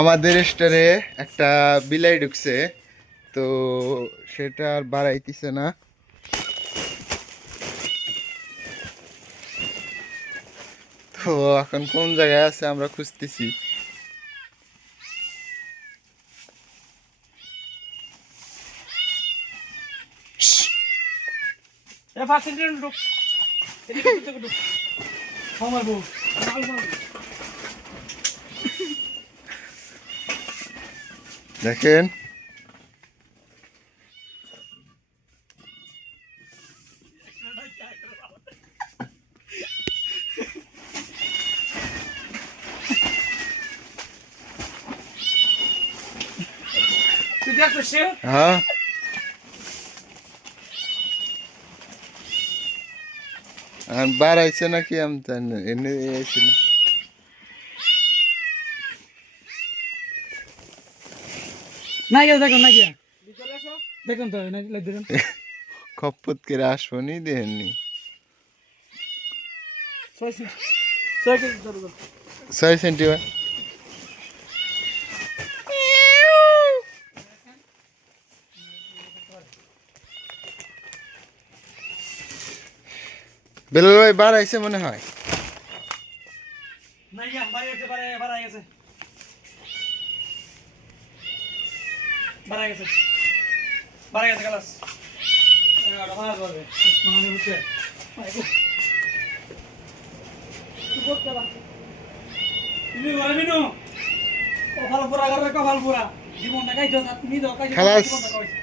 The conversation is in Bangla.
আমাদের স্টোরে একটা বিলাই ঢুকছে, তো সেটা আর বাড়াইতেছে না। তো এখন কোন জায়গায় আছে আমরা খুঁজতেছি। দেখেন হ্যাঁ, আর বাড়াইছে নাকি আমি জানি না, এনে ছিল। না গিয়া দেখুন না গিয়া দেখুন তো দেখুন খপ্পত করে আসবনি দেননি। 6 সেন্টিমিটার বেলাল ভাই বাড়াইছে মনে হয়। না গিয়া বাড়াই গেছে গালাস এটা ভালো করবে মানে বুঝছে কি করতে পারছ তুমি ঘরে মিনু কপাল পুরা করে কপাল পুরা জীবনটা কাইছো তুমি দাও কাইছো খালাস। জীবনটা কাইছো